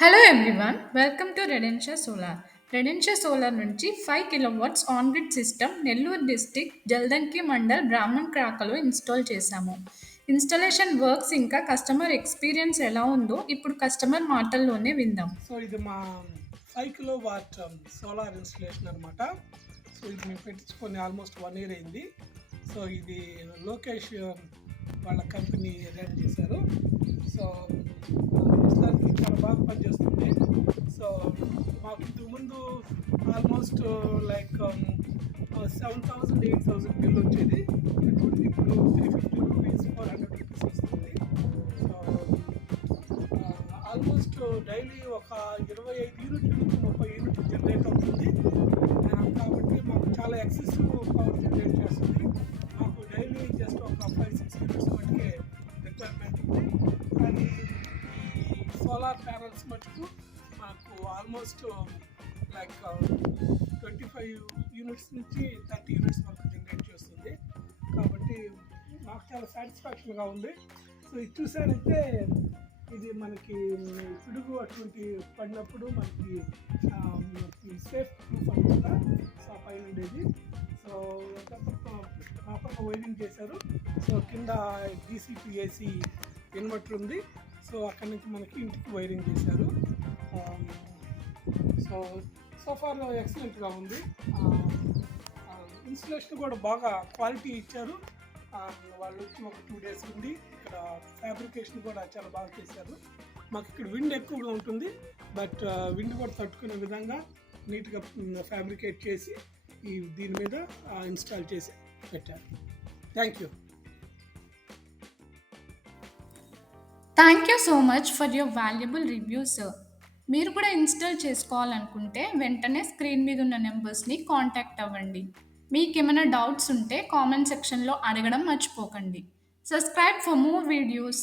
Hello everyone, welcome to రెడెన్షియా solar. రెడెన్షియా solar నుంచి 5 kilowatts on grid system Nellore district Jaldanki mandal బ్రాహ్మణ్ క్రాకలో ఇన్స్టాల్ చేశాము. ఇన్స్టాలేషన్ వర్క్స్ ఇంకా కస్టమర్ ఎక్స్పీరియన్స్ ఎలా ఉందో ఇప్పుడు కస్టమర్ మాటల్లోనే విందాం. సో ఇది మా 5 కిలో వాట్ సోలార్ ఇన్స్టలేషన్ అనమాట. సో ఇది మేము పెట్టించుకొని ఆల్మోస్ట్ 1 ఇయర్ అయింది. సో ఇది లోకేష్ వాళ్ళ కంపెనీ రెడీ చేశారు. సో ప్రస్తుతానికి చాలా బాగా పనిచేస్తుంది. సో మాకు ఇంతకుముందు ఆల్మోస్ట్ లైక్ 7,000 8,000 బిల్ వచ్చేది. ఇప్పుడు 350 రూపీస్ 400 రూపీస్ వస్తుంది. సో ఆల్మోస్ట్ డైలీ ఒక 25 యూనిట్ నుంచి 30 యూనిట్లు జనరేట్ అవుతుంది. కాబట్టి మాకు చాలా ఎక్సెసివ్ పవర్ జనరేట్ చేస్తుంది. మాకు డైలీ జస్ట్ ఒక 5-6 యూనిట్స్ మటుకే రిక్వైర్మెంట్ ఉంది. కానీ ఈ సోలార్ ప్యానల్స్ మటుకు మాకు ఆల్మోస్ట్ లైక్ 25 యూనిట్స్ నుంచి 30 యూనిట్స్ వరకు జనరేట్ చేస్తుంది. కాబట్టి మాకు చాలా సాటిస్ఫాక్షన్గా ఉంది. సో ఇది చూసారంటే ఇది మనకి పిడుగు అటువంటి పడినప్పుడు మనకి సేఫ్ ప్రూఫ్ అనమాట. సో పైన ఉండేది. సో ప్రాపర్గా వైరింగ్ చేశారు. సో కింద డీసీపీ ఏసీ ఇన్వర్టర్ ఉంది. సో అక్కడి నుంచి మనకి ఇంటికి వైరింగ్ చేశారు. సో సోఫాలో ఎక్సలెంట్గా ఉంది. ఇన్స్టలేషన్ కూడా బాగా క్వాలిటీ ఇచ్చారు. వాళ్ళు వచ్చి ఒక 2 డేస్ ఉంది. ఇక్కడ ఫ్యాబ్రికేషన్ కూడా చాలా బాగా చేశారు. మాకు ఇక్కడ విండ్ ఎక్కువగా ఉంటుంది, బట్ విండ్ కూడా తట్టుకునే విధంగా నీట్గా ఫ్యాబ్రికేట్ చేసి దీని మీద ఇన్స్టాల్ చేసి పెట్టారు. Thank you. Thank you so much for your valuable review sir. మీరు కూడా ఇన్స్టాల్ చేసుకోవాలనుకుంటే వెంటనే స్క్రీన్ మీద ఉన్న నెంబర్స్ని కాంటాక్ట్ అవ్వండి. మీకు ఏమైనా డౌట్స్ ఉంటే కామెంట్ సెక్షన్లో అడగడం మర్చిపోకండి. Subscribe for more videos.